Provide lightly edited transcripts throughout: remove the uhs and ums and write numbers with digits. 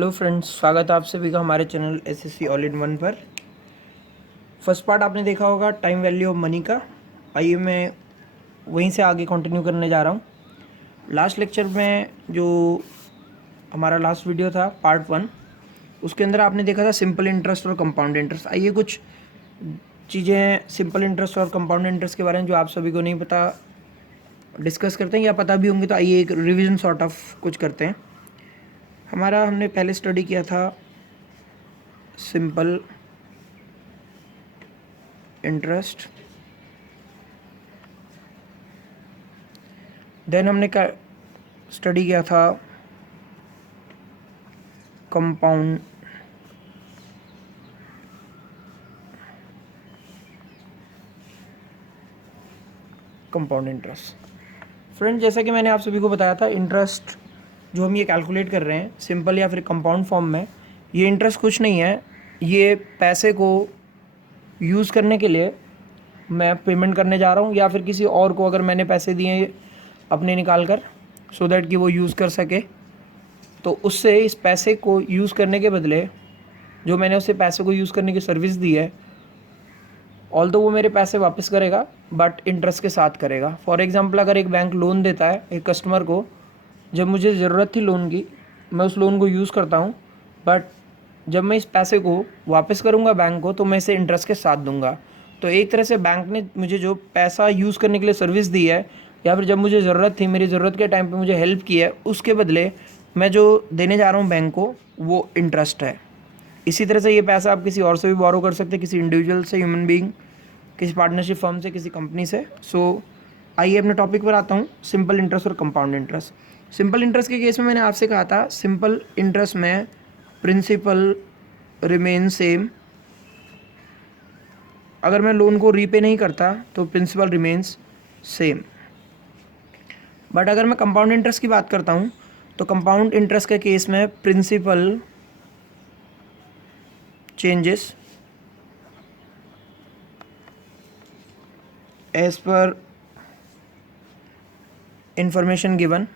Hello friends, स्वागत है आप सभी का हमारे channel SSC all in one पर। फर्स्ट पार्ट आपने देखा होगा टाइम वैल्यू ऑफ मनी का। आइए मैं वहीं से आगे कंटिन्यू करने जा रहा हूँ। लास्ट लेक्चर में जो हमारा लास्ट वीडियो था पार्ट 1, उसके अंदर आपने देखा था सिंपल इंटरेस्ट और कंपाउंड इंटरेस्ट। आइए कुछ चीज़ें सिंपल इंटरेस्ट और कंपाउंड इंटरेस्ट के बारे में जो आप सभी को नहीं पता डिस्कस करते हैं या पता भी होंगे, तो आइए एक रिविज़न सॉर्ट ऑफ कुछ करते हैं। हमने पहले स्टडी किया था सिंपल इंटरेस्ट, देन हमने स्टडी किया था कंपाउंड इंटरेस्ट। फ्रेंड, जैसा कि मैंने आप सभी को बताया था, इंटरेस्ट जो हम ये कैलकुलेट कर रहे हैं सिंपल या फिर कंपाउंड फॉर्म में, ये इंटरेस्ट कुछ नहीं है, ये पैसे को यूज़ करने के लिए मैं पेमेंट करने जा रहा हूँ या फिर किसी और को अगर मैंने पैसे दिए अपने निकाल कर सो दैट कि वो यूज़ कर सके, तो उससे इस पैसे को यूज़ करने के बदले जो मैंने उसे पैसे को यूज़ करने की सर्विस दी है, ऑल्दो वो मेरे पैसे वापस करेगा बट इंटरेस्ट के साथ करेगा। फॉर एग्जांपल, अगर एक बैंक लोन देता है एक कस्टमर को, जब मुझे ज़रूरत थी लोन की, मैं उस लोन को यूज़ करता हूँ, बट जब मैं इस पैसे को वापस करूँगा बैंक को तो मैं इसे इंटरेस्ट के साथ दूंगा। तो एक तरह से बैंक ने मुझे जो पैसा यूज़ करने के लिए सर्विस दी है या फिर जब मुझे ज़रूरत थी, मेरी ज़रूरत के टाइम पे मुझे हेल्प की है, उसके बदले मैं जो देने जा रहा हूँ बैंक को वो इंटरेस्ट है। इसी तरह से ये पैसा आप किसी और से भी बोरो कर सकते हैं, किसी इंडिविजुअल से, ह्यूमन बीइंग, किसी पार्टनरशिप फर्म से, किसी कंपनी से। सो आइए अपने टॉपिक पर आता हूँ, सिंपल इंटरेस्ट और compound interest. Simple interest case केस में मैंने आपसे कहा था सिंपल इंटरेस्ट में प्रिंसिपल रिमेन सेम। अगर मैं लोन को रीपे नहीं करता तो प्रिंसिपल रिमेन्स सेम। बट अगर मैं कंपाउंड इंटरेस्ट की बात करता हूँ तो कंपाउंड इंटरेस्ट के केस में principal changes as per information given.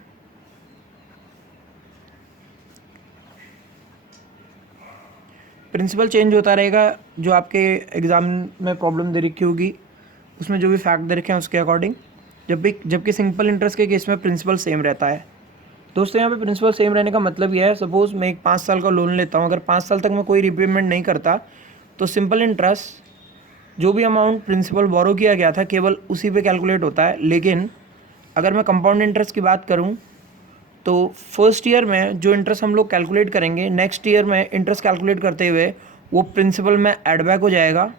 Principal change होता रहेगा, जो आपके एग्ज़ाम में प्रॉब्लम दे रखी होगी उसमें जो भी फैक्ट दे रखे हैं उसके अकॉर्डिंग, जबकि सिंपल इंटरेस्ट के केस में प्रिंसिपल सेम रहता है। दोस्तों, यहाँ पे प्रिंसिपल सेम रहने का मतलब यह है, सपोज़ मैं एक 5 साल का लोन लेता हूँ, अगर 5 साल तक मैं कोई रिपेमेंट नहीं करता तो सिंपल इंटरेस्ट जो भी अमाउंट प्रिंसिपल बोरो किया गया था केवल उसी पे कैलकुलेट होता है। लेकिन अगर मैं कंपाउंड इंटरेस्ट की बात करूँ तो फर्स्ट ईयर में जो इंटरेस्ट हम लोग कैलकुलेट करेंगे, नेक्स्ट ईयर में इंटरेस्ट कैलकुलेट करते हुए वो प्रिंसिपल में एड बैक हो जाएगा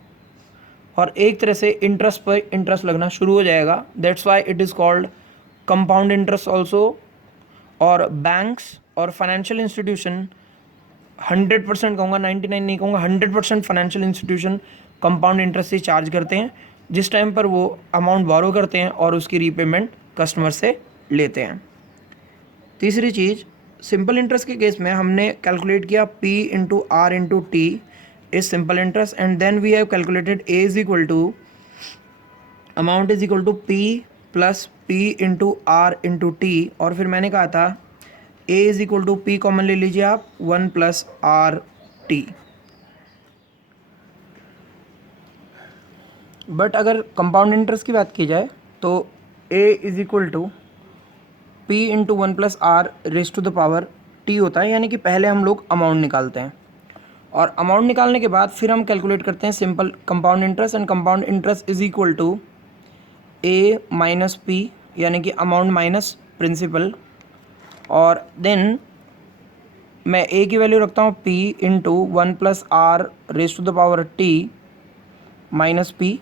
और एक तरह से इंटरेस्ट पर इंटरेस्ट लगना शुरू हो जाएगा। That's why it is called compound interest also. और बैंक्स और फाइनेंशियल इंस्टीट्यूशन 100% कहूँगा, 99 नहीं कहूँगा, 100% फाइनेंशियल इंस्टीट्यूशन कंपाउंड इंटरेस्ट से चार्ज करते हैं जिस टाइम पर वो अमाउंट बोरो करते हैं और उसकी रीपेमेंट कस्टमर से लेते हैं। तीसरी चीज़, सिंपल इंटरेस्ट के केस में हमने कैलकुलेट किया P into R into T is simple interest and then we have calculated A is equal to amount is equal to P plus P into R into T. और फिर मैंने कहा था A is equal to P common ले लीजिए आप, 1 plus R T. But अगर compound interest की बात की जाए तो A is equal to P into 1 plus R raise to the power T होता है, यानी कि पहले हम लोग अमाउंट निकालते हैं और अमाउंट निकालने के बाद फिर हम कैलकुलेट करते हैं simple compound interest. And compound interest is equal to A minus P, यानी कि अमाउंट माइनस प्रिंसिपल। और देन मैं A की वैल्यू रखता हूँ P into 1 plus R raise to the power T minus P,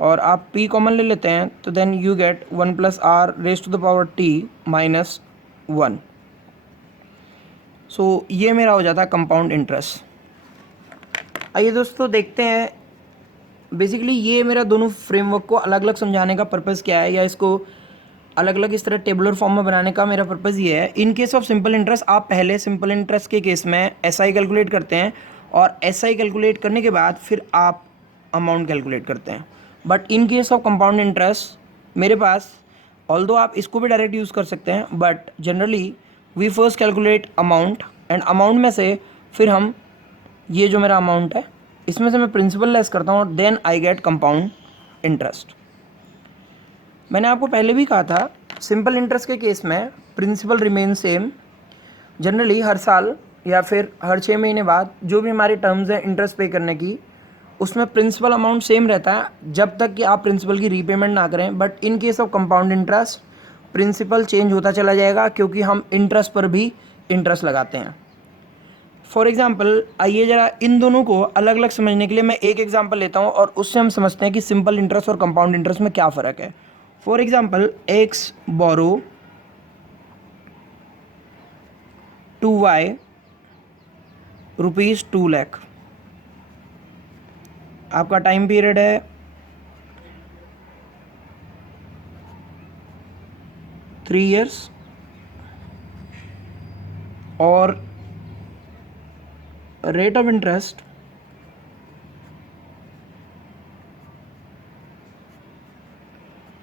और आप P कॉमन ले लेते हैं तो then you get 1 plus R raise to the power T minus 1। So ये मेरा हो जाता है कंपाउंड इंटरेस्ट। आइए दोस्तों देखते हैं, बेसिकली ये मेरा दोनों फ्रेमवर्क को अलग अलग समझाने का पर्पज़ क्या है, या इसको अलग अलग इस तरह टेबुलर फॉर्म में बनाने का मेरा पर्पज़ ये है। इन केस ऑफ सिंपल इंटरेस्ट आप पहले सिंपल इंटरेस्ट के केस में SI कैलकुलेट करते हैं और SI कैलकुलेट करने के बाद फिर आप अमाउंट कैलकुलेट करते हैं। But in case of compound interest मेरे पास, ऑल्दो आप इसको भी डायरेक्ट यूज़ कर सकते हैं, but generally we first calculate amount, and amount में से फिर हम ये जो मेरा अमाउंट है इसमें से मैं प्रिंसिपल लेस करता हूँ, then I get compound interest. मैंने आपको पहले भी कहा था सिंपल इंटरेस्ट के केस में प्रिंसिपल रिमेन सेम। जनरली हर साल या फिर हर 6 महीने बाद जो भी हमारी टर्म्स है इंटरेस्ट पे करने की, उसमें प्रिंसिपल अमाउंट सेम रहता है जब तक कि आप प्रिंसिपल की रीपेमेंट ना करें। But in case of compound interest principal change होता चला जाएगा, क्योंकि हम इंटरेस्ट पर भी इंटरेस्ट लगाते हैं। फॉर एग्जाम्पल आइए ज़रा इन दोनों को अलग अलग समझने के लिए मैं एक एग्जाम्पल लेता हूँ और उससे हम समझते हैं कि सिंपल इंटरेस्ट और कंपाउंड इंटरेस्ट में क्या फ़र्क है। For example X borrow to Y rupees 2 lakh. आपका टाइम पीरियड है 3 years और रेट ऑफ इंटरेस्ट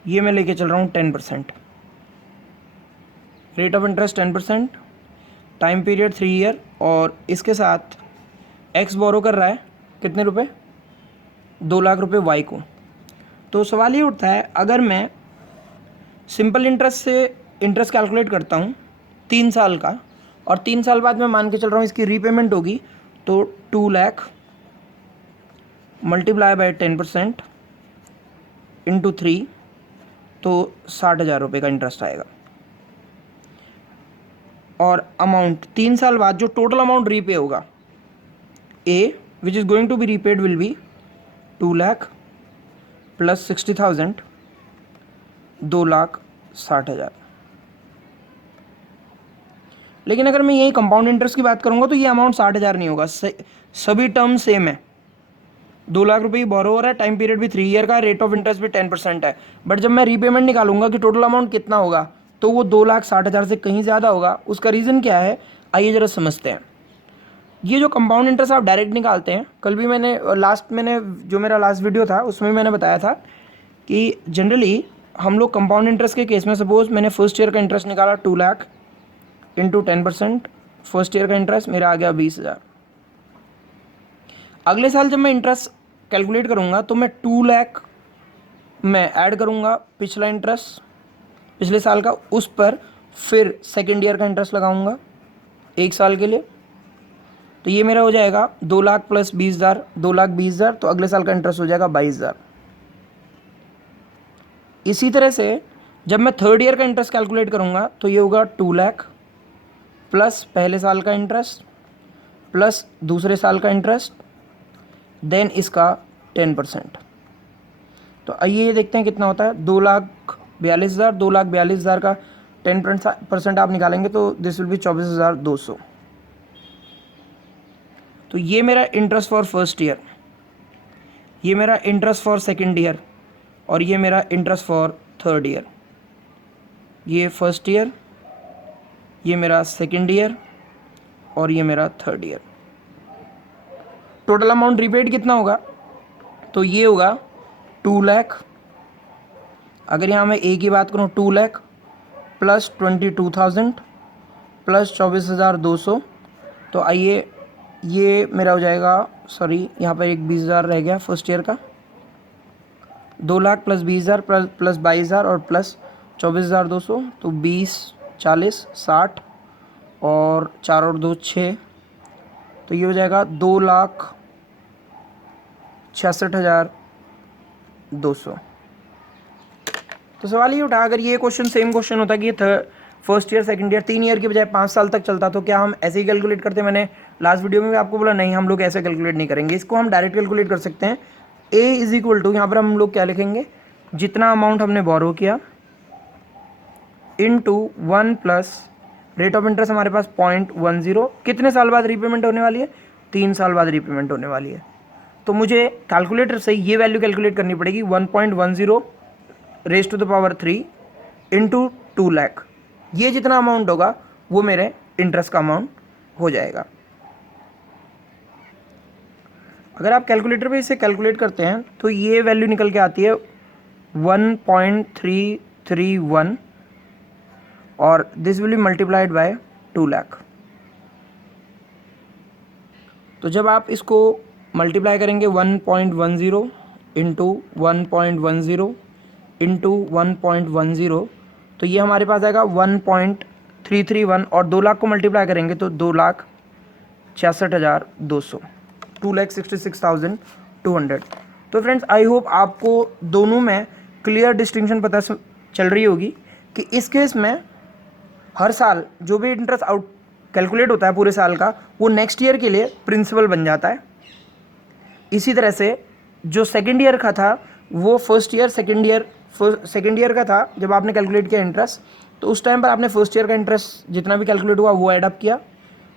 ये मैं लेके चल रहा हूँ 10%। Rate of interest 10%, time period 3 year, और इसके साथ एक्स बोरो कर रहा है कितने रुपए, 2 लाख रुपए वाई को। तो सवाल ये उठता है, अगर मैं सिंपल इंटरेस्ट से इंटरेस्ट कैलकुलेट करता हूँ 3 साल का, और 3 साल बाद मैं मान के चल रहा हूँ इसकी रीपेमेंट होगी, तो 2 लाख मल्टीप्लाई बाय 10% इंटू 3, तो 60,000 रुपये का इंटरेस्ट आएगा। और अमाउंट 3 साल बाद जो टोटल अमाउंट रीपे होगा, a which is going to be repaid will be 2 lakh plus 60,000, 2,60,000। लेकिन अगर मैं यही कंपाउंड इंटरेस्ट की बात करूंगा तो ये अमाउंट 60,000 नहीं होगा। सभी टर्म सेम है, 2 लाख रुपये बोरो हो रहा है, टाइम पीरियड भी 3 year का, रेट ऑफ इंटरेस्ट भी 10% है। बट जब मैं रीपेमेंट निकालूंगा कि टोटल अमाउंट कितना होगा, तो वो 2,60,000 से कहीं ज़्यादा होगा। उसका रीज़न क्या है, आइए ज़रा समझते हैं। ये जो कंपाउंड इंटरेस्ट आप डायरेक्ट निकालते हैं, कल भी मैंने जो मेरा लास्ट वीडियो था उसमें मैंने बताया था कि जनरली हम लोग कंपाउंड इंटरेस्ट के केस में, सपोज मैंने फर्स्ट ईयर का इंटरेस्ट निकाला 2 लाख इंटू 10%, फर्स्ट ईयर का इंटरेस्ट मेरा आ गया 20,000। अगले साल जब मैं इंटरेस्ट कैलकुलेट करूँगा तो मैं 2 लाख में ऐड करूँगा पिछला इंटरेस्ट पिछले साल का, उस पर फिर सेकेंड ईयर का इंटरेस्ट लगाऊंगा 1 साल के लिए। तो ये मेरा हो जाएगा 2 लाख प्लस 20,000, 2,20,000, तो अगले साल का इंटरेस्ट हो जाएगा 22,000। इसी तरह से जब मैं थर्ड ईयर का इंटरेस्ट कैलकुलेट करूँगा तो ये होगा 2 लाख प्लस पहले साल का इंटरेस्ट प्लस दूसरे साल का इंटरेस्ट, देन इसका 10%। तो आइए ये देखते हैं कितना होता है। 2,42,000, 2,42,000 का 10% आप निकालेंगे तो दिस विल बी 24,200। तो ये मेरा इंटरेस्ट फॉर फर्स्ट ईयर, ये मेरा इंटरेस्ट फॉर सेकेंड ईयर, और ये मेरा इंटरेस्ट फॉर थर्ड ईयर। ये फर्स्ट ईयर, ये मेरा सेकेंड ईयर, और ये मेरा third year. Total amount repaid कितना होगा, तो ये होगा 2 लाख। अगर यहाँ मैं ए की बात करूँ 2 लाख प्लस 22,000 प्लस 24,200, तो आइए ये मेरा हो जाएगा, सॉरी यहाँ पर एक 20,000 रह गया फर्स्ट ईयर का। 2 लाख प्लस 20,000 प्लस 22,000 और प्लस 24,200, तो 20, 40, 60 और 4 और 2 6, तो ये हो जाएगा 2,66,200। तो सवाल ये उठा, अगर ये क्वेश्चन सेम क्वेश्चन होता कि ये first year second year 3 year के बजाय 5 साल तक चलता, तो क्या हम ऐसे ही कैलकुलेट करते? मैंने लास्ट वीडियो में भी आपको बोला नहीं, हम लोग ऐसे कैलकुलेट नहीं करेंगे, इसको हम डायरेक्ट कैलकुलेट कर सकते हैं। ए इज इक्वल टू, यहाँ पर हम लोग क्या लिखेंगे, जितना अमाउंट हमने बोरो किया into 1 plus rate of interest हमारे पास 0.10। कितने साल बाद रीपेमेंट होने वाली है? 3 साल बाद रीपेमेंट होने वाली है। तो मुझे कैलकुलेटर से ये वैल्यू कैलकुलेट करनी पड़ेगी, 1.10 raise to the power 3 into 2 lakh. ये जितना अमाउंट होगा वो मेरे इंटरेस्ट का अमाउंट हो जाएगा। अगर आप कैलकुलेटर पे इसे कैलकुलेट करते हैं तो ये वैल्यू निकल के आती है 1.331, और this will be multiplied by 2 lakh. तो जब आप इसको मल्टीप्लाई करेंगे 1.10 इंटू 1.10 इंटू 1.10, तो ये हमारे पास आएगा 1.331, और 2 लाख को मल्टीप्लाई करेंगे तो 2,66,200, 2,66,200। तो फ्रेंड्स आई होप आपको दोनों में क्लियर डिस्टिंक्शन पता चल रही होगी कि इस केस में हर साल जो भी इंटरेस्ट आउट कैलकुलेट होता है पूरे साल का, वो नेक्स्ट ईयर के लिए प्रिंसिपल बन जाता है। इसी तरह से जो सेकेंड ईयर का था वो फर्स्ट ईयर सेकेंड ईयर का था जब आपने कैलकुलेट किया इंटरेस्ट, तो उस टाइम पर आपने फर्स्ट ईयर का इंटरेस्ट जितना भी कैलकुलेट हुआ वो ऐड अप किया।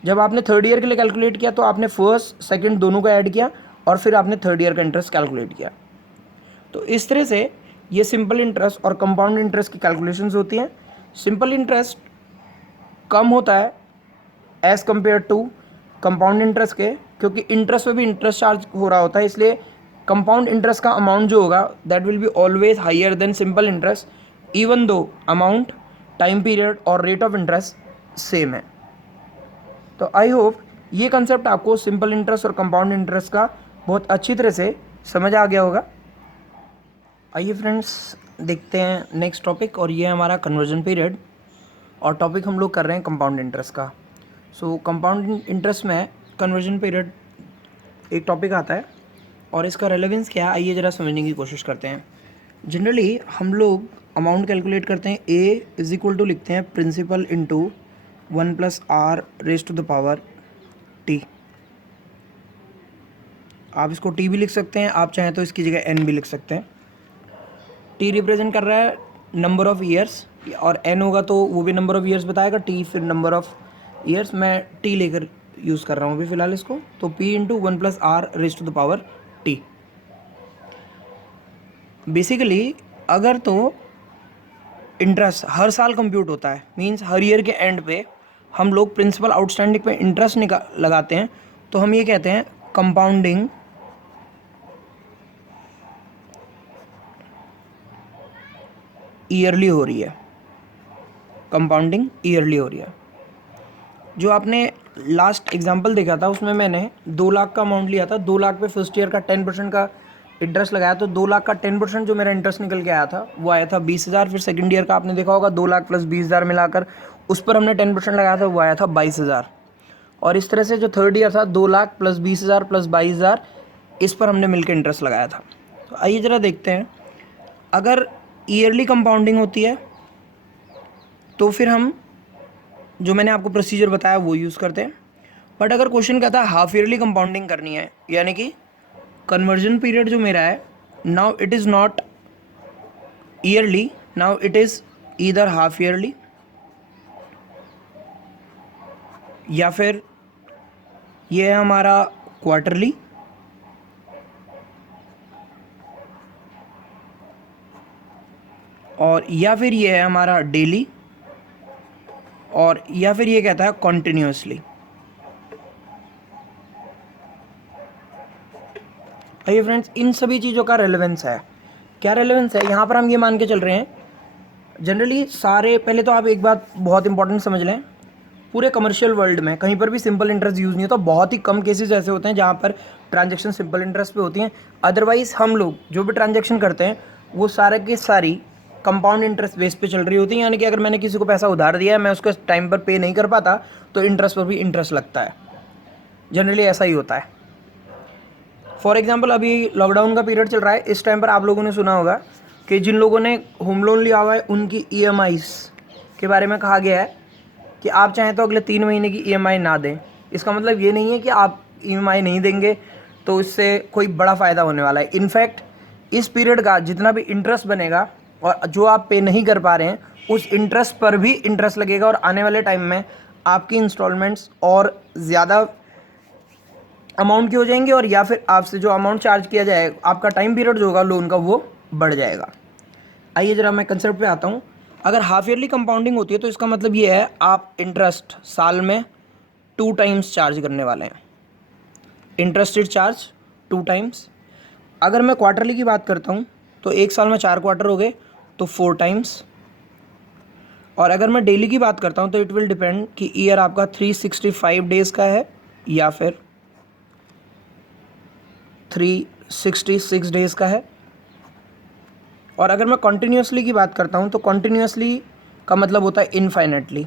जब आपने थर्ड ईयर के लिए कैलकुलेट किया तो आपने फर्स्ट सेकंड दोनों को ऐड किया और फिर आपने थर्ड ईयर का इंटरेस्ट कैलकुलेट किया। तो इस तरह से ये सिंपल इंटरेस्ट और कंपाउंड इंटरेस्ट की कैलकुलेशंस होती हैं। सिंपल इंटरेस्ट कम होता है as compare to compound interest के, क्योंकि इंटरेस्ट पे भी इंटरेस्ट चार्ज हो रहा होता है, इसलिए कंपाउंड इंटरेस्ट का अमाउंट जो होगा that will be always higher than simple interest even though amount, time period और रेट ऑफ इंटरेस्ट सेम है। तो आई होप ये कंसेप्ट आपको सिंपल इंटरेस्ट और कंपाउंड इंटरेस्ट का बहुत अच्छी तरह से समझ आ गया होगा। आइए फ्रेंड्स देखते हैं नेक्स्ट टॉपिक, और ये है हमारा कन्वर्जन पीरियड, और टॉपिक हम लोग कर रहे हैं कंपाउंड इंटरेस्ट का। सो कंपाउंड इंटरेस्ट में कन्वर्जन पीरियड एक टॉपिक आता है, और इसका रेलेवेंस क्या है आइए ज़रा समझने की कोशिश करते हैं। जनरली हम लोग अमाउंट कैलकुलेट करते हैं, ए इज इक्वल टू लिखते हैं principal into 1 + r raise to the power t। आप इसको t भी लिख सकते हैं, आप चाहें तो इसकी जगह n भी लिख सकते हैं। t रिप्रेजेंट कर रहा है नंबर ऑफ़ ईयर्स, और n होगा तो वो भी नंबर ऑफ़ ईयर्स बताएगा, t फिर नंबर ऑफ़ ईयर्स। मैं t लेकर यूज़ कर रहा हूँ अभी फ़िलहाल इसको, तो p into 1 + r raise to the power t। Basically अगर तो इंटरेस्ट हर साल कंप्यूट होता है, मींस हर ईयर के एंड पे हम लोग प्रिंसिपल आउटस्टैंडिंग पे इंटरेस्ट लगाते हैं, तो हम ये कहते हैं कंपाउंडिंग ईयरली हो रही है, कंपाउंडिंग ईयरली हो रही है। जो आपने लास्ट एग्जांपल देखा था उसमें मैंने 2 लाख का अमाउंट लिया था, 2 लाख पे फर्स्ट ईयर का 10% का इंटरेस्ट लगाया, तो 2 लाख का 10% जो मेरा इंटरेस्ट निकल के आया था वो आया था 20,000। फिर सेकंड ईयर का आपने देखा होगा 2 लाख + 20,000 मिलाकर उस पर हमने 10% लगाया था, वो आया था 22,000। और इस तरह से जो थर्ड ईयर था 2 लाख + 20,000 + 22,000 इस पर हमने मिलकर इंटरेस्ट लगाया था। तो आइए ज़रा देखते हैं, अगर ईयरली कंपाउंडिंग होती है तो फिर हम जो मैंने आपको प्रोसीजर बताया वो यूज़ करते हैं। बट अगर क्वेश्चन कहता है हाफ ईयरली कंपाउंडिंग करनी है, यानी कि कन्वर्जन पीरियड जो मेरा है now it is not yearly, now it is either half yearly या फिर ये है हमारा क्वार्टरली, और या फिर ये है हमारा डेली, और या फिर ये कहता है कॉन्टिन्यूसली। आइए फ्रेंड्स, इन सभी चीज़ों का रेलेवेंस है। क्या रेलेवेंस है यहाँ पर हम ये मान के चल रहे हैं, जनरली सारे, पहले तो आप एक बात बहुत इंपॉर्टेंट समझ लें, पूरे कमर्शियल वर्ल्ड में कहीं पर भी सिंपल इंटरेस्ट यूज़ नहीं होता। बहुत ही कम केसेस ऐसे होते हैं जहाँ पर ट्रांजैक्शन सिंपल इंटरेस्ट पे होती हैं। अदरवाइज़ हम लोग जो भी ट्रांजैक्शन करते हैं वो सारे की सारी कंपाउंड इंटरेस्ट बेस पे चल रही होती है, यानी कि अगर मैंने किसी को पैसा उधार दिया है, मैं उसको टाइम पर पे नहीं कर पाता तो इंटरेस्ट पर भी इंटरेस्ट लगता है। जनरली ऐसा ही होता है। फॉर एग्जांपल अभी लॉकडाउन का पीरियड चल रहा है, इस टाइम पर आप लोगों ने सुना होगा कि जिन लोगों ने होम लोन लिया हुआ है उनकी EMIs के बारे में कहा गया है कि आप चाहें तो अगले 3 महीने की EMI ना दें। इसका मतलब ये नहीं है कि आप EMI नहीं देंगे तो इससे कोई बड़ा फ़ायदा होने वाला है। इनफैक्ट इस पीरियड का जितना भी इंटरेस्ट बनेगा और जो आप पे नहीं कर पा रहे हैं उस इंटरेस्ट पर भी इंटरेस्ट लगेगा, और आने वाले टाइम में आपकी इंस्टॉलमेंट्स और ज़्यादा अमाउंट की हो जाएंगी, और या फिर आपसे जो अमाउंट चार्ज किया जाएगा, आपका टाइम पीरियड जो होगा लोन का वो बढ़ जाएगा। आइए ज़रा मैं कंसेप्ट पे आता हूँ। अगर हाफ ईयरली कंपाउंडिंग होती है तो इसका मतलब ये है आप इंटरेस्ट साल में 2 टाइम्स चार्ज करने वाले हैं, इंटरेस्टेड चार्ज 2 टाइम्स। अगर मैं क्वार्टरली की बात करता हूँ तो एक साल में 4 क्वार्टर हो गए तो 4 टाइम्स, और अगर मैं डेली की बात करता हूँ तो इट विल डिपेंड कि ईयर आपका 365 डेज़ का है या फिर 366 डेज़ का है। और अगर मैं कॉन्टीन्यूसली की बात करता हूँ तो कॉन्टीन्यूसली का मतलब होता है इनफाइनेटली,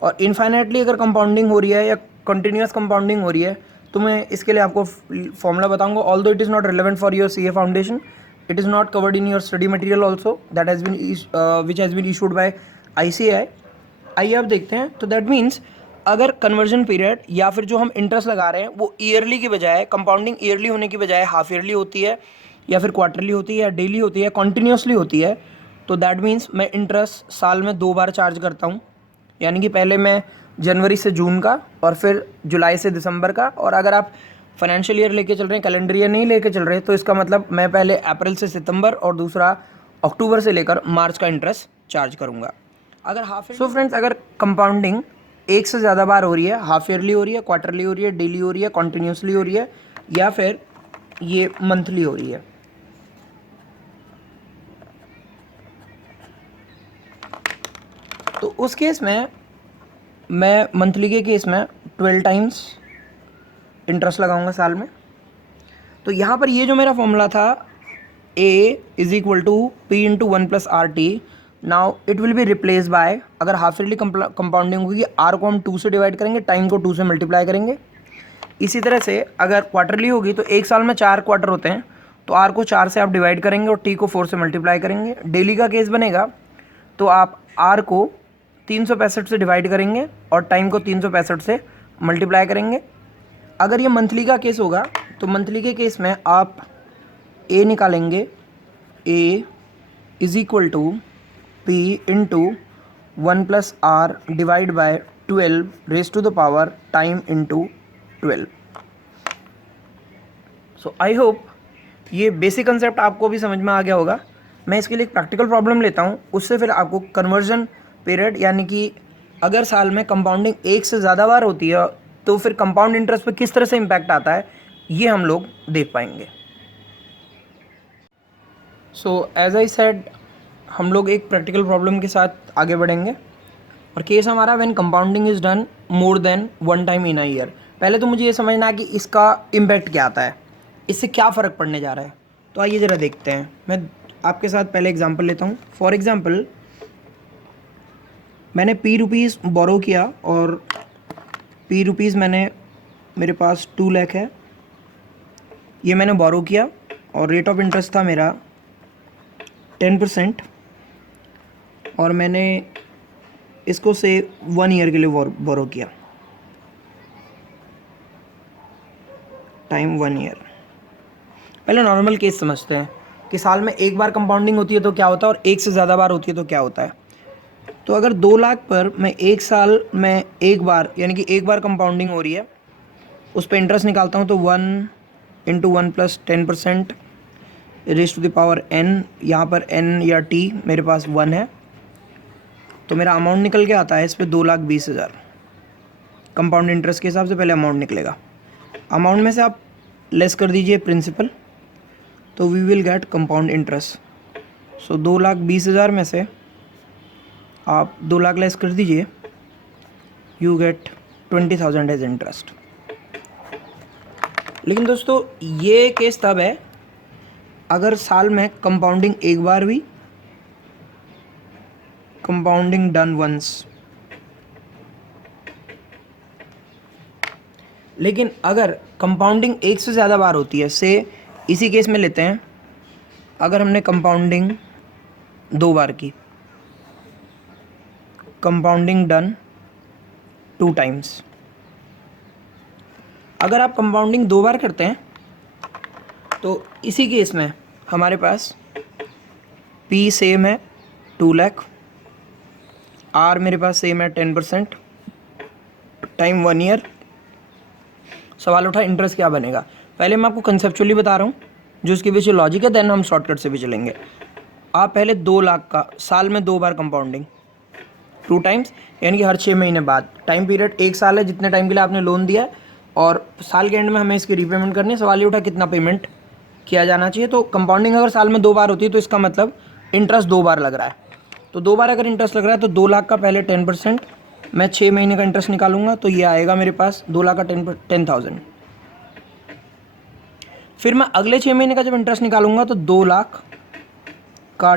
और इनफाइनेटली अगर कंपाउंडिंग हो रही है या कंटिन्यूस कंपाउंडिंग हो रही है तो मैं इसके लिए आपको फॉर्मूला बताऊंगा। Although it is not relevant for your CA foundation, it is not covered in your study material also that has been which has been issued by ICAI। आइए आप देखते हैं। तो दैट मीन्स अगर कन्वर्जन पीरियड या फिर जो हम इंटरेस्ट लगा रहे हैं वो ईयरली की बजाय, कंपाउंडिंग ईयरली होने की बजाय हाफ ईयरली होती है या फिर क्वार्टरली होती है या डेली होती है, कॉन्टीन्यूसली होती है, तो दैट मीन्स मैं इंटरेस्ट साल में 2 बार चार्ज करता हूँ। यानी कि पहले मैं जनवरी से जून का और फिर जुलाई से दिसंबर का। और अगर आप फाइनेंशियल ईयर लेके चल रहे हैं, कैलेंडर ईयर नहीं लेके चल रहे, तो इसका मतलब मैं पहले अप्रैल से सितंबर और दूसरा अक्टूबर से लेकर मार्च का इंटरेस्ट चार्ज करूँगा। अगर हाफ सो फ्रेंड्स, अगर कंपाउंडिंग एक से ज़्यादा बार हो रही है, हाफ ईयरली हो रही है, क्वार्टरली हो रही है, डेली हो रही है, कॉन्टीन्यूसली हो रही है या फिर ये मंथली हो रही है, तो उस केस में मैं मंथली के केस में 12 टाइम्स इंटरेस्ट लगाऊंगा साल में। तो यहाँ पर ये जो मेरा फॉर्मूला था A is equal to P into 1 plus RT, now it will be replace by, अगर हाफ ईयरली कंपाउंडिंग होगी R को हम 2 से डिवाइड करेंगे, टाइम को 2 से मल्टीप्लाई करेंगे। इसी तरह से अगर क्वार्टरली होगी तो एक साल में 4 क्वार्टर होते हैं, तो R को 4 से आप डिवाइड करेंगे और T को 4 से मल्टीप्लाई करेंगे। डेली का केस बनेगा तो आप R को 365 से डिवाइड करेंगे और टाइम को 365 से मल्टीप्लाई करेंगे। अगर ये मंथली का केस होगा तो मंथली के केस में आप A निकालेंगे, A is equal to P into 1 plus R divide by 12 raise to the power time into 12। So I hope ये बेसिक कंसेप्ट आपको भी समझ में आ गया होगा। मैं इसके लिए एक प्रैक्टिकल प्रॉब्लम लेता हूँ, उससे फिर आपको कन्वर्जन पीरियड, यानी कि अगर साल में कंपाउंडिंग एक से ज़्यादा बार होती है तो फिर कंपाउंड इंटरेस्ट पे किस तरह से इम्पैक्ट आता है ये हम लोग देख पाएंगे। सो एज आई सेड, हम लोग एक प्रैक्टिकल प्रॉब्लम के साथ आगे बढ़ेंगे और केस हमारा when compounding is done more than 1 time in a year. पहले तो मुझे ये समझना है कि इसका इम्पैक्ट क्या आता है, इससे क्या फ़र्क पड़ने जा रहा है। तो आइए ज़रा देखते हैं। मैं आपके साथ पहले एग्जांपल लेता हूँ। फॉर एग्जांपल, मैंने P बोरो किया और P मैंने, मेरे पास 2 लाख है, ये मैंने बोरो किया और रेट ऑफ इंटरेस्ट था मेरा 10% और मैंने इसको से 1 ईयर के लिए बोरो किया, टाइम 1 ईयर। पहले नॉर्मल केस समझते हैं कि साल में एक बार कंपाउंडिंग होती है तो क्या होता है और एक से ज़्यादा बार होती है तो क्या होता है। तो अगर 2 लाख पर मैं एक साल में एक बार, यानी कि एक बार कंपाउंडिंग हो रही है, उस पर इंटरेस्ट निकालता हूँ तो 1 into 1 plus 10% raise to the power n, यहाँ पर n या t मेरे पास 1 है, तो मेरा अमाउंट निकल के आता है इस पर 2,20,000। कंपाउंड इंटरेस्ट के हिसाब से पहले अमाउंट निकलेगा, अमाउंट में से आप लेस कर दीजिए प्रिंसिपल, तो we will get compound interest. So 2,20,000 में से आप 2 लाख लेस कर दीजिए, यू गेट 20,000 एज इंटरेस्ट। लेकिन दोस्तों ये केस तब है अगर साल में कंपाउंडिंग एक बार हुई, कंपाउंडिंग डन वंस। लेकिन अगर कंपाउंडिंग एक से ज़्यादा बार होती है, से इसी केस में लेते हैं, अगर हमने कंपाउंडिंग 2 बार की, कंपाउंडिंग डन 2 टाइम्स। अगर आप कंपाउंडिंग 2 बार करते हैं तो इसी केस में हमारे पास P सेम है 2 लाख, R मेरे पास सेम है 10%, टाइम 1 ईयर। सवाल उठा इंटरेस्ट क्या बनेगा। पहले मैं आपको कंसेप्चुअली बता रहा हूँ जो इसके पीछे लॉजिक है, देन हम शॉर्टकट से भी चलेंगे। आप पहले 2 लाख का साल में 2 बार कंपाउंडिंग 2 टाइम्स, यानी कि हर 6 महीने बाद। टाइम पीरियड 1 साल है, जितने टाइम के लिए आपने लोन दिया है, और साल के एंड में हमें इसकी रीपेमेंट करनी है। सवाल ये उठा कितना पेमेंट किया जाना चाहिए। तो कंपाउंडिंग अगर साल में 2 बार होती है तो इसका मतलब इंटरेस्ट 2 बार लग रहा है। तो 2 बार अगर इंटरेस्ट लग रहा है तो 2 लाख का पहले 10% मैं 6 महीने का इंटरेस्ट निकालूंगा, तो ये आएगा मेरे पास 2 लाख का 10,000। फिर मैं अगले 6 महीने का जब इंटरेस्ट निकालूंगा तो 2 लाख का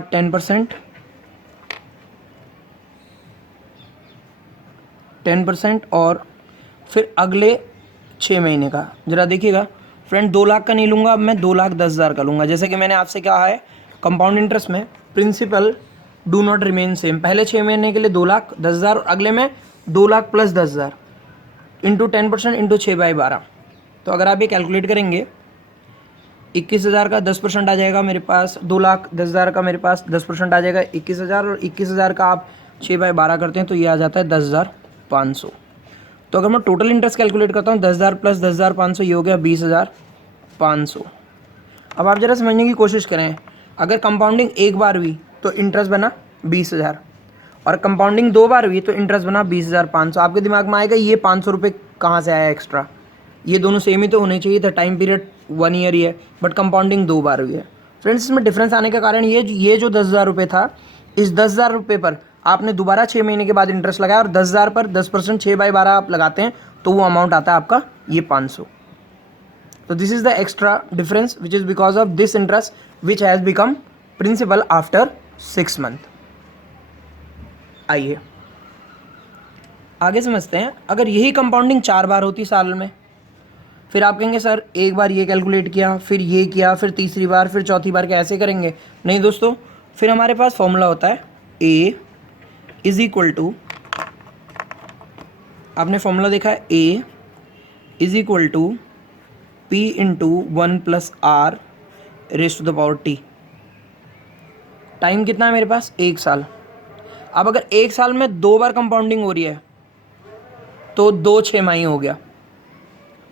10% और फिर अगले 6 महीने का, ज़रा देखिएगा फ्रेंड, 2 लाख का नहीं लूँगा, मैं 2,10,000 का लूँगा। जैसे कि मैंने आपसे कहा है कंपाउंड इंटरेस्ट में principal do not remain same. पहले 6 महीने के लिए 2,10,000 और अगले में 2 लाख प्लस 10,000 इंटू 10% इंटू 6/12। तो अगर आप ये कैलकुलेट करेंगे 21,000 का 10% आ जाएगा मेरे पास, 2,10,000 का मेरे पास 10% आ जाएगा 21,000, और 21,000 का आप 6/12 करते हैं तो ये आ जाता है 10,500। तो अगर मैं टोटल इंटरेस्ट कैलकुलेट करता हूँ 10,000 प्लस 10,500, ये हो गया 20,500। अब आप ज़रा समझने की कोशिश करें, अगर कंपाउंडिंग एक बार हुई तो इंटरेस्ट बना 20,000 और कंपाउंडिंग 2 बार हुई तो इंटरेस्ट बना 20,500। आपके दिमाग में आएगा ये 500 रुपये कहाँ से आया एक्स्ट्रा, ये दोनों सेम ही तो होने चाहिए था, टाइम पीरियड 1 ईयर ही है, बट कंपाउंडिंग 2 बार हुई है। फ्रेंड्स, इसमें डिफरेंस आने का कारण ये जो 10,000 रुपये था, इस 10,000 रुपये पर आपने दोबारा 6 महीने के बाद इंटरेस्ट लगाया और 10,000 पर 10% 6/12 आप लगाते हैं तो वो अमाउंट आता है आपका ये 500। तो this is the extra difference which is because of this interest which has become principal after 6 month. आइए आगे समझते हैं, अगर यही कंपाउंडिंग 4 बार होती साल में, फिर आप कहेंगे सर एक बार ये कैलकुलेट किया, फिर ये किया, फिर तीसरी बार, फिर चौथी बार क्या ऐसे करेंगे? नहीं दोस्तों, फिर हमारे पास फॉर्मूला होता है A इज इक्वल टू, आपने फॉर्मूला देखा है A is equal to P into 1 plus R raise to the power T। Time कितना है मेरे पास? 1 साल। अब अगर 1 साल में 2 बार कंपाउंडिंग हो रही है तो 2 6 माही हो गया,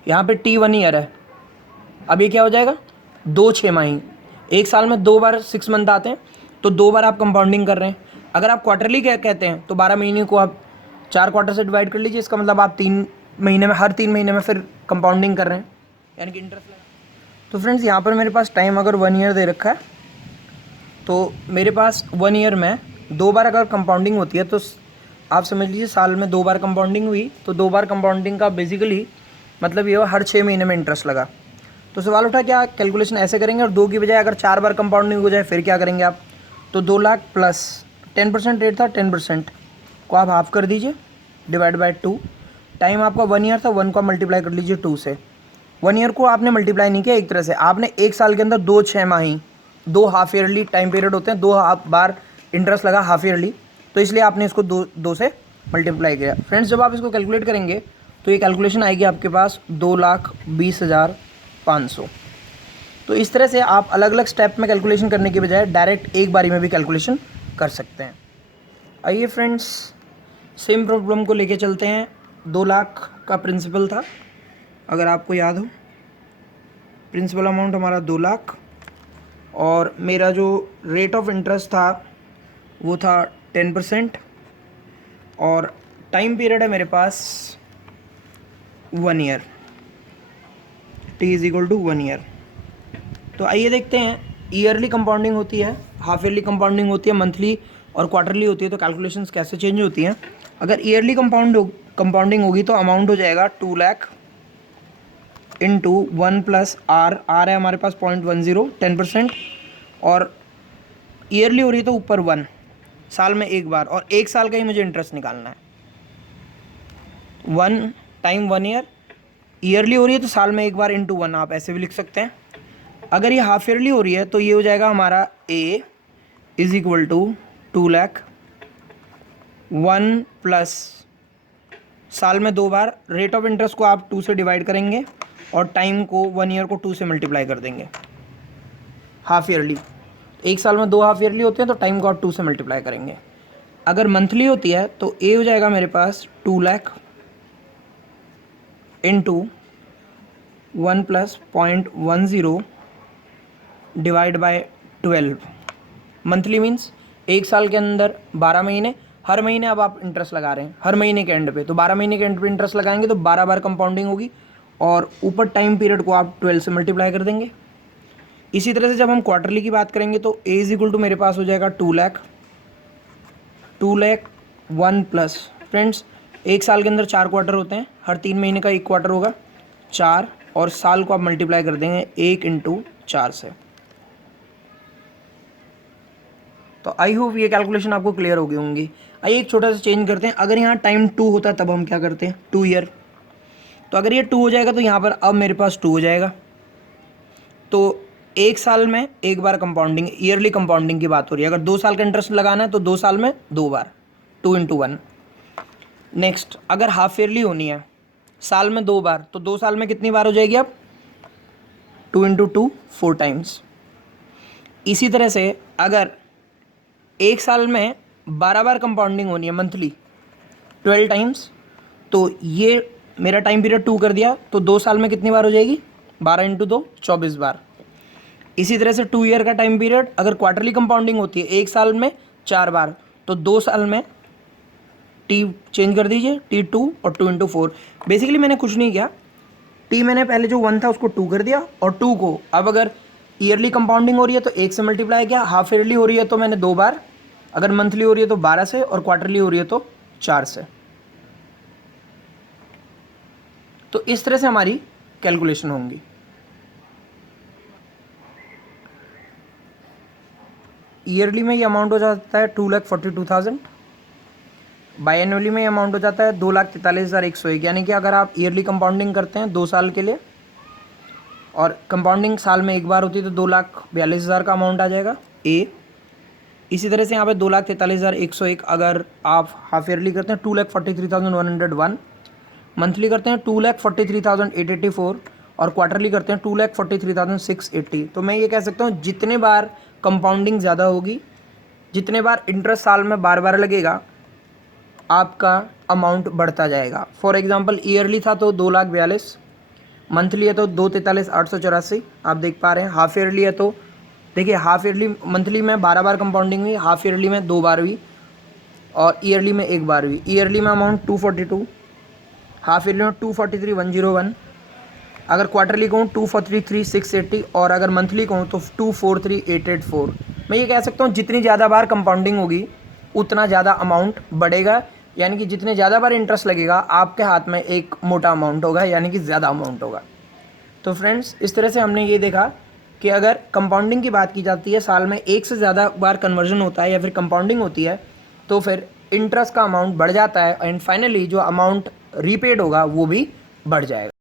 यहाँ पे T 1 ईयर है। अब ये क्या हो जाएगा? 2 6 माही। 1 साल में 2 बार 6 मंथ आते हैं तो 2 बार आप कंपाउंडिंग कर रहे हैं। अगर आप क्वार्टरली क्या कहते हैं तो 12 महीने को आप 4 क्वार्टर से डिवाइड कर लीजिए, इसका मतलब आप 3 महीने में, हर 3 महीने में फिर कंपाउंडिंग कर रहे हैं, यानी कि इंटरेस्ट लगा। तो फ्रेंड्स, यहाँ पर मेरे पास टाइम अगर 1 ईयर दे रखा है तो मेरे पास 1 ईयर में 2 बार अगर कंपाउंडिंग होती है तो आप समझ लीजिए साल में 2 बार कंपाउंडिंग हुई, तो 2 बार कंपाउंडिंग का बेसिकली मतलब ये हो हर 6 महीने में इंटरेस्ट लगा। तो सवाल उठा क्या कैलकुलेशन ऐसे करेंगे, और 2 की बजाय अगर 4 बार कंपाउंडिंग हो जाए फिर क्या करेंगे आप? तो 2 लाख प्लस 10% रेट था, 10% को आप हाफ कर दीजिए डिवाइड बाय 2। टाइम आपका 1 ईयर था, 1 को मल्टीप्लाई कर लीजिए 2 से। 1 ईयर को आपने मल्टीप्लाई नहीं किया, एक तरह से आपने 1 साल के अंदर 2 6 माही, 2 हाफ ईयरली टाइम पीरियड होते हैं, 2 बार इंटरेस्ट लगा हाफ ईयरली, तो इसलिए आपने इसको 2 से मल्टीप्लाई किया। फ्रेंड्स, जब आप इसको कैलकुलेट करेंगे तो ये कैलकुलेशन आएगी आपके पास 2,20,500। तो इस तरह से आप अलग अलग स्टेप में कैलकुलेशन करने के बजाय डायरेक्ट एक बारी में भी कैलकुलेशन कर सकते हैं। आइए फ्रेंड्स, सेम प्रॉब्लम को लेके चलते हैं। 2 लाख का प्रिंसिपल था, अगर आपको याद हो, प्रिंसिपल अमाउंट हमारा 2 लाख, और मेरा जो रेट ऑफ इंटरेस्ट था वो था 10%, और टाइम पीरियड है मेरे पास 1 year, T is equal to 1 year. तो आइए देखते हैं, ईयरली कंपाउंडिंग होती है, हाफ ईयरली कंपाउंडिंग होती है, मंथली और क्वार्टरली होती है, तो कैलकुलेशंस कैसे चेंज होती हैं। अगर ईयरली कंपाउंडिंग होगी तो अमाउंट हो जाएगा 2 लाख इंटू 1 प्लस आर है हमारे पास 0.10, 10%, और ईयरली हो रही है तो ऊपर 1, साल में एक बार, और 1 साल का ही मुझे इंटरेस्ट निकालना है। 1 टाइम 1 ईयर, ईयरली हो रही है तो साल में एक बार इंटू 1, आप ऐसे भी लिख सकते हैं। अगर ये हाफ ईयरली हो रही है तो ये हो जाएगा हमारा A is equal to 2 lakh 1 plus, साल में 2 बार, रेट ऑफ इंटरेस्ट को आप 2 से डिवाइड करेंगे और टाइम को 1 ईयर को 2 से मल्टीप्लाई कर देंगे। हाफ ईयरली, 1 साल में 2 हाफ ईयरली होते हैं तो टाइम को आप 2 से मल्टीप्लाई करेंगे। अगर मंथली होती है तो A हो जाएगा मेरे पास 2 lakh into 1 plus 0.10 divide by 12। Monthly means 1 साल के अंदर 12 महीने, हर महीने अब आप इंटरेस्ट लगा रहे हैं, हर महीने के एंड पे, तो 12 महीने के एंड पे इंटरेस्ट लगाएंगे तो 12 बार कंपाउंडिंग होगी, और ऊपर टाइम पीरियड को आप 12 से मल्टीप्लाई कर देंगे। इसी तरह से जब हम क्वार्टरली की बात करेंगे तो A इज इक्वल टू मेरे पास हो जाएगा 2 लाख 2,01,000 प्लस फ्रेंड्स 1 साल के अंदर 4 क्वार्टर होते हैं, हर 3 महीने का 1 क्वार्टर होगा 4, और साल को आप मल्टीप्लाई कर देंगे 1 × 4 से। तो आई होप ये कैलकुलेशन आपको क्लियर हो गई होंगी। आइए एक छोटा सा चेंज करते हैं, अगर यहाँ टाइम 2 होता तब हम क्या करते हैं, 2 ईयर। तो अगर ये 2 हो जाएगा तो यहाँ पर अब मेरे पास 2 हो जाएगा। तो 1 साल में एक बार कंपाउंडिंग, ईयरली कंपाउंडिंग की बात हो रही है। अगर 2 साल का इंटरेस्ट लगाना है तो 2 साल में 2 बार, 2 × 1। नेक्स्ट, अगर हाफ ईयरली होनी है साल में 2 बार, तो 2 साल में कितनी बार हो जाएगी अब, 2 × 2 4 टाइम्स। इसी तरह से अगर 1 साल में 12 बार कंपाउंडिंग होनी है मंथली 12 टाइम्स, तो ये मेरा टाइम पीरियड 2 कर दिया, तो 2 साल में कितनी बार हो जाएगी, 12 × 2 24 बार। इसी तरह से 2 ईयर का टाइम पीरियड अगर क्वार्टरली कंपाउंडिंग होती है 1 साल में 4 बार, तो 2 साल में टी चेंज कर दीजिए, T2 और 2 × 4। बेसिकली मैंने कुछ नहीं किया, टी मैंने पहले जो 1 था उसको 2 कर दिया, और 2 को अब अगर ईयरली कंपाउंडिंग हो रही है तो 1 से मल्टीप्लाई किया, हाफ ईयरली हो रही है तो मैंने 2 बार, अगर मंथली हो रही है तो 12 से, और क्वार्टरली हो रही है तो 4 से। तो इस तरह से हमारी कैलकुलेशन होंगी। ईयरली में ये अमाउंट हो जाता है 2,42,000, बाईएनुअली में ये अमाउंट हो जाता है 2,43,101। यानी कि अगर आप ईयरली कंपाउंडिंग करते हैं 2 साल के लिए, और कंपाउंडिंग साल में एक बार होती है, तो 2,42,000 का अमाउंट आ जाएगा ए। इसी तरह से यहाँ पे 2,43,101 अगर आप हाफ ईयरली करते हैं 2,43,101, मंथली करते हैं 2,43,884, और क्वार्टरली करते हैं 2,43,680। तो मैं ये कह सकता हूँ जितने बार कंपाउंडिंग ज़्यादा होगी, जितने बार इंटरेस्ट साल में बार बार लगेगा, आपका अमाउंट बढ़ता जाएगा। फॉर एग्जांपल ईयरली था तो 2,42,000, मंथली है तो 2,43,884, आप देख पा रहे हैं। हाफ ईयरली है तो देखिए, हाफ ईयरली मंथली में 12 बार कंपाउंडिंग हुई, हाफ ईयरली में 2 बार हुई, और ईयरली में 1 बार हुई। ईयरली में अमाउंट 242, हाफ ईयरली में 243,101, अगर क्वार्टरली कहूँ 243,680, और अगर मंथली कहूँ तो 243,884। मैं ये कह सकता हूँ जितनी ज़्यादा बार कंपाउंडिंग होगी उतना ज़्यादा अमाउंट बढ़ेगा, यानी कि जितने ज़्यादा बार इंटरेस्ट लगेगा आपके हाथ में एक मोटा अमाउंट होगा, यानी कि ज़्यादा अमाउंट होगा। तो फ्रेंड्स, इस तरह से हमने ये देखा कि अगर कंपाउंडिंग की बात की जाती है, साल में 1 से ज़्यादा बार कन्वर्जन होता है या फिर कंपाउंडिंग होती है, तो फिर इंटरेस्ट का अमाउंट बढ़ जाता है, एंड फाइनली जो अमाउंट रीपेड होगा वो भी बढ़ जाएगा।